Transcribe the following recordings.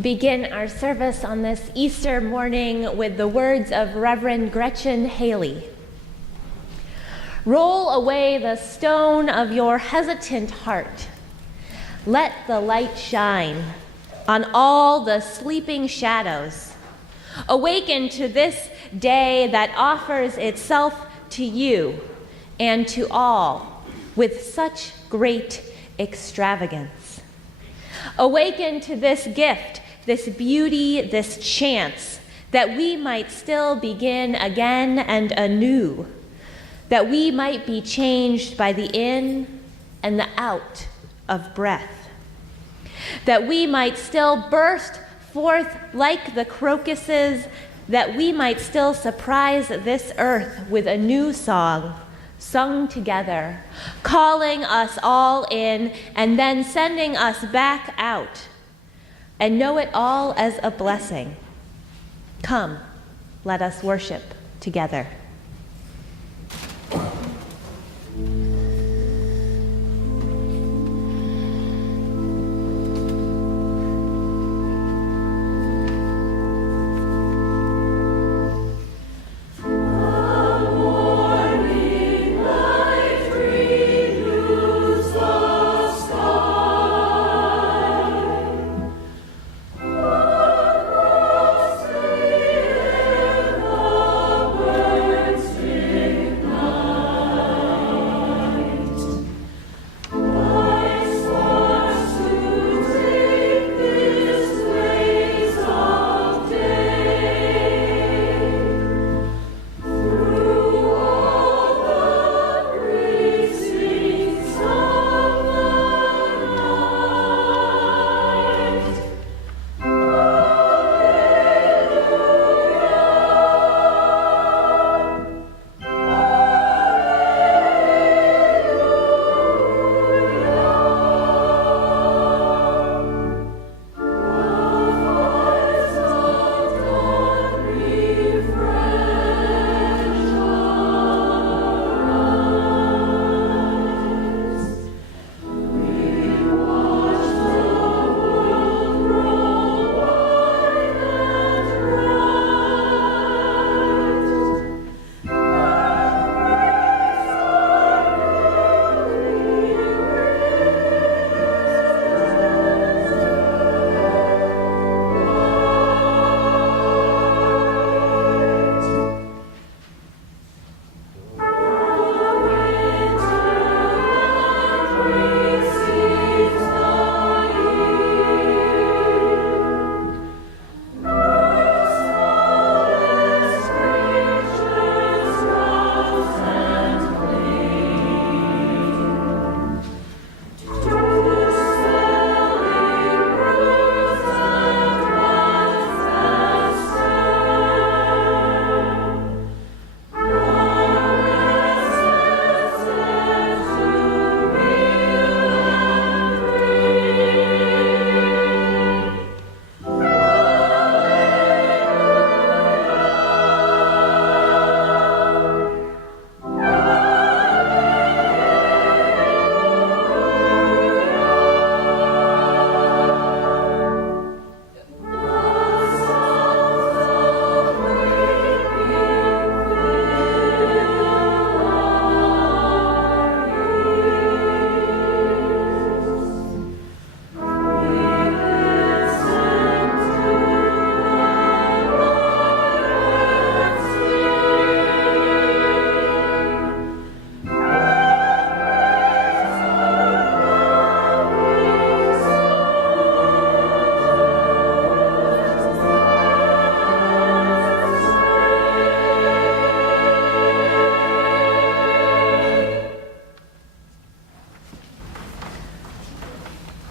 Begin our service on this Easter morning with the words of Reverend Gretchen Haley. Roll away the stone of your hesitant heart. Let the light shine on all the sleeping shadows. Awaken to this day that offers itself to you and to all with such great extravagance. Awaken to this gift, this beauty, this chance, that we might still begin again and anew, that we might be changed by the in and the out of breath, that we might still burst forth like the crocuses, that we might still surprise this earth with a new song, sung together, calling us all in and then sending us back out, and know it all as a blessing. Come, let us worship together.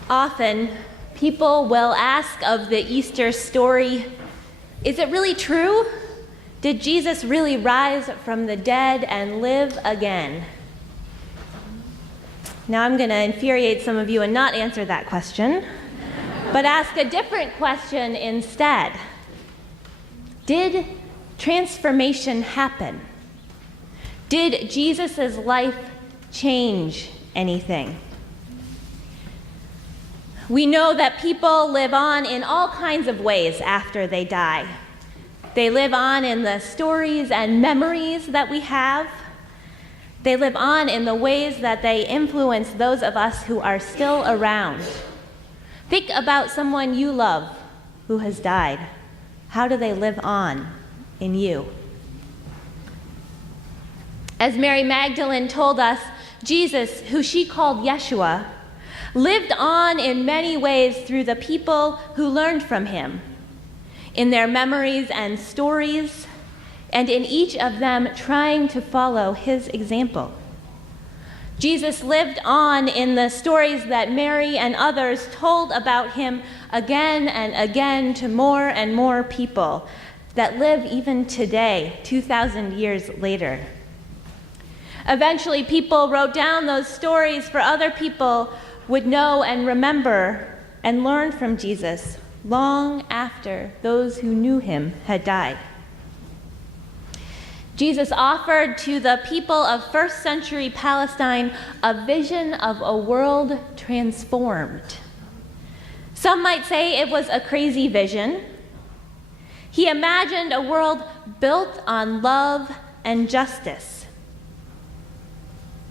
Often, people will ask of the Easter story, is it really true? Did Jesus really rise from the dead and live again? Now I'm going to infuriate some of you and not answer that question, but ask a different question instead. Did transformation happen? Did Jesus' life change anything? We know that people live on in all kinds of ways after they die. They live on in the stories and memories that we have. They live on in the ways that they influence those of us who are still around. Think about someone you love who has died. How do they live on in you? As Mary Magdalene told us, Jesus, who she called Yeshua, lived on in many ways through the people who learned from him, in their memories and stories, and in each of them trying to follow his example. Jesus lived on in the stories that Mary and others told about him again and again to more and more people that live even today, 2,000 years later. Eventually, people wrote down those stories for other people would know and remember and learn from Jesus long after those who knew him had died. Jesus offered to the people of first century Palestine a vision of a world transformed. Some might say it was a crazy vision. He imagined a world built on love and justice.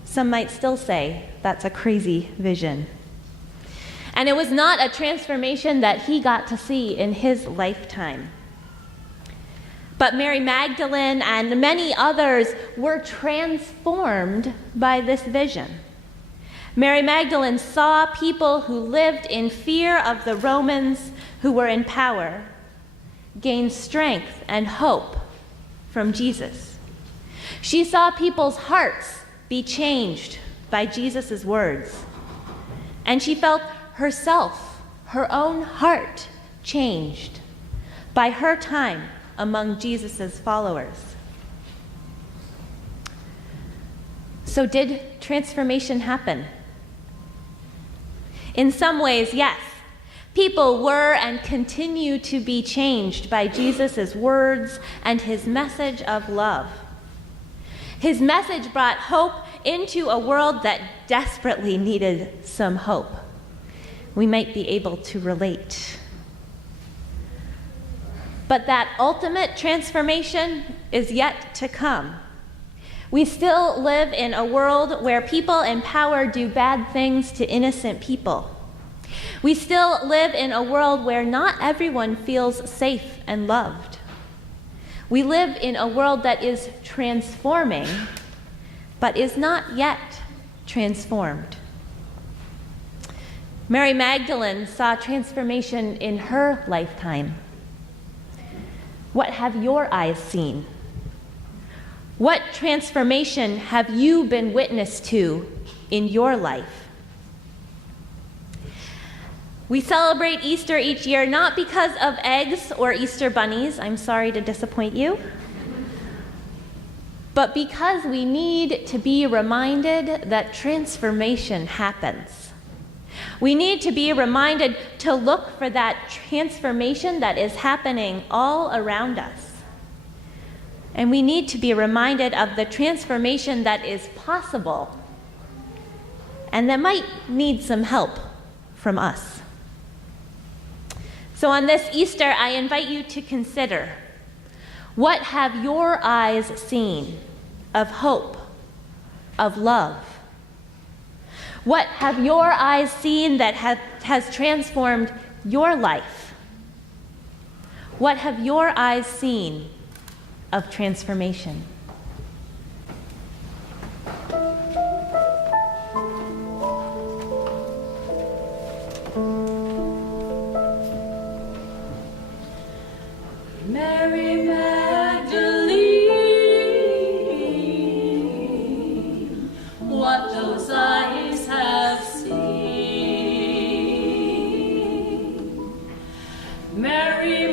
Some might still say that's a crazy vision. And it was not a transformation that he got to see in his lifetime. But Mary Magdalene and many others were transformed by this vision. Mary Magdalene saw people who lived in fear of the Romans who were in power gain strength and hope from Jesus. She saw people's hearts be changed by Jesus' words. And she felt herself, her own heart, changed by her time among Jesus' followers. So did transformation happen? In some ways, yes. People were and continue to be changed by Jesus' words and his message of love. His message brought hope into a world that desperately needed some hope. We might be able to relate. But that ultimate transformation is yet to come. We still live in a world where people in power do bad things to innocent people. We still live in a world where not everyone feels safe and loved. We live in a world that is transforming, but is not yet transformed. Mary Magdalene saw transformation in her lifetime. What have your eyes seen? What transformation have you been witness to in your life? We celebrate Easter each year not because of eggs or Easter bunnies, I'm sorry to disappoint you, but because we need to be reminded that transformation happens. We need to be reminded to look for that transformation that is happening all around us. And we need to be reminded of the transformation that is possible and that might need some help from us. So on this Easter, I invite you to consider, what have your eyes seen of hope, of love? What have your eyes seen that has transformed your life? What have your eyes seen of transformation? Mary Magdalene, what those eyes have seen. Mary